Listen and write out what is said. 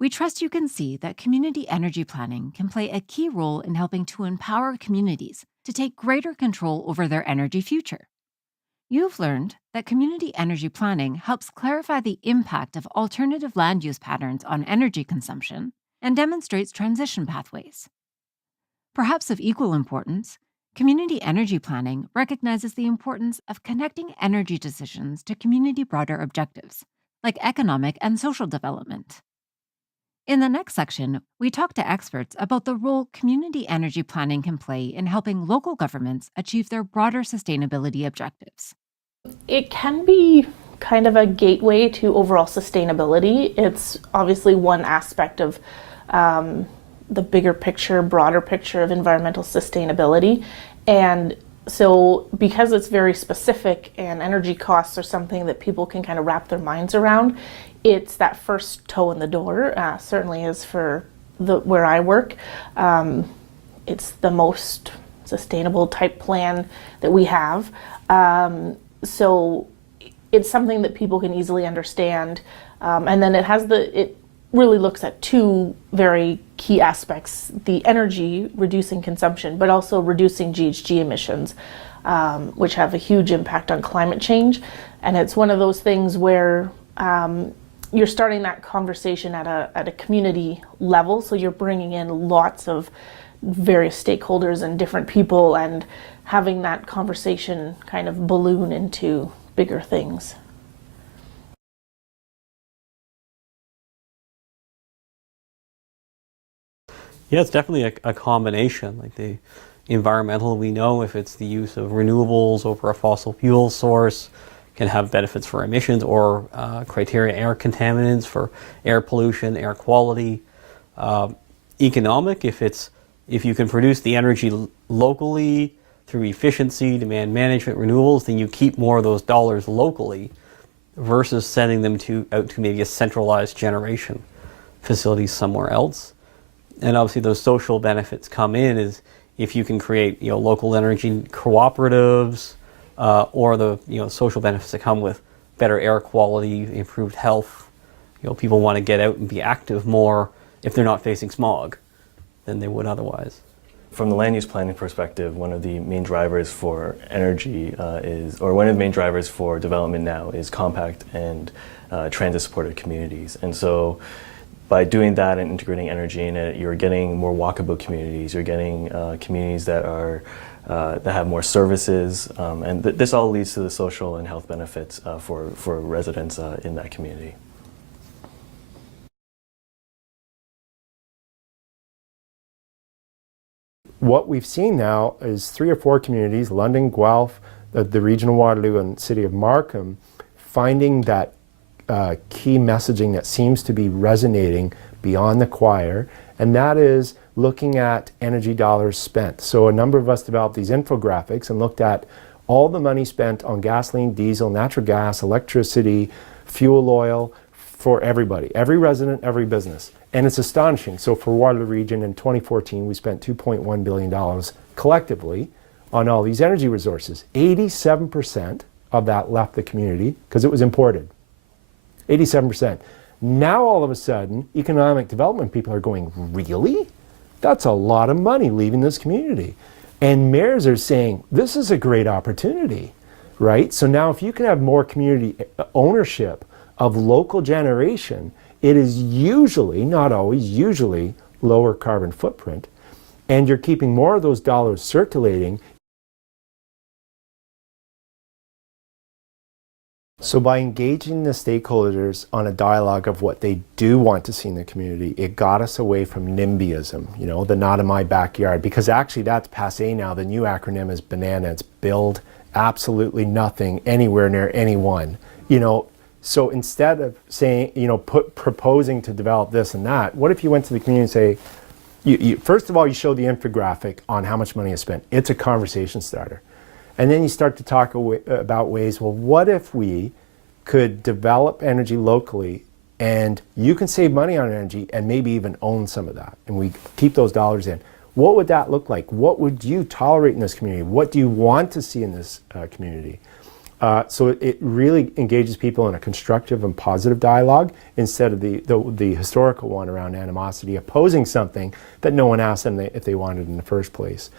We trust you can see that community energy planning can play a key role in helping to empower communities to take greater control over their energy future. You've learned that community energy planning helps clarify the impact of alternative land use patterns on energy consumption and demonstrates transition pathways. Perhaps of equal importance, community energy planning recognizes the importance of connecting energy decisions to community broader objectives, like economic and social development. In the next section, we talk to experts about the role community energy planning can play in helping local governments achieve their broader sustainability objectives. It can be kind of a gateway to overall sustainability. It's obviously one aspect of the bigger picture, broader picture of environmental sustainability. And so because it's very specific and energy costs are something that people can kind of wrap their minds around, it's that first toe in the door, certainly is for where I work. It's the most sustainable type plan that we have. So it's something that people can easily understand. And then it really looks at two very key aspects: the energy, reducing consumption, but also reducing GHG emissions, which have a huge impact on climate change. And it's one of those things where you're starting that conversation at a community level. So you're bringing in lots of various stakeholders and different people and having that conversation kind of balloon into bigger things. Yeah, it's definitely a combination. Like the environmental, we know if it's the use of renewables over a fossil fuel source can have benefits for emissions, or criteria air contaminants for air pollution, air quality. Economic, if you can produce the energy locally through efficiency, demand management, renewables, then you keep more of those dollars locally versus sending them out to maybe a centralized generation facility somewhere else. And obviously those social benefits come in is if you can create local energy cooperatives, or the social benefits that come with better air quality, improved health. People want to get out and be active more if they're not facing smog than they would otherwise. From the land use planning perspective, one of the main drivers for energy one of the main drivers for development now is compact and transit-supported communities. And so by doing that and integrating energy in it, you're getting more walkable communities, you're getting communities that have more services, and this all leads to the social and health benefits for residents in that community. What we've seen now is 3 or 4 communities, London, Guelph, the region of Waterloo, and city of Markham, finding that key messaging that seems to be resonating beyond the choir, and that is looking at energy dollars spent. So a number of us developed these infographics and looked at all the money spent on gasoline, diesel, natural gas, electricity, fuel oil for everybody, every resident, every business. And it's astonishing. So for Waterloo Region in 2014, we spent $2.1 billion collectively on all these energy resources. 87% of that left the community because it was imported. 87%. Now all of a sudden, economic development people are going, really? That's a lot of money leaving this community. And mayors are saying, this is a great opportunity, right? So now if you can have more community ownership of local generation, it is usually, not always, usually lower carbon footprint, and you're keeping more of those dollars circulating. So by engaging the stakeholders on a dialogue of what they do want to see in the community, it got us away from NIMBYism, the not in my backyard, because actually that's passé now. The new acronym is BANANA. It's build absolutely nothing anywhere near anyone. So instead of saying, proposing to develop this and that, what if you went to the community and say, first of all, you show the infographic on how much money is spent. It's a conversation starter. And then you start to talk about ways, well, what if we could develop energy locally and you can save money on energy and maybe even own some of that, and we keep those dollars in. What would that look like? What would you tolerate in this community? What do you want to see in this community? So it really engages people in a constructive and positive dialogue instead of the historical one around animosity, opposing something that no one asked them if they wanted in the first place.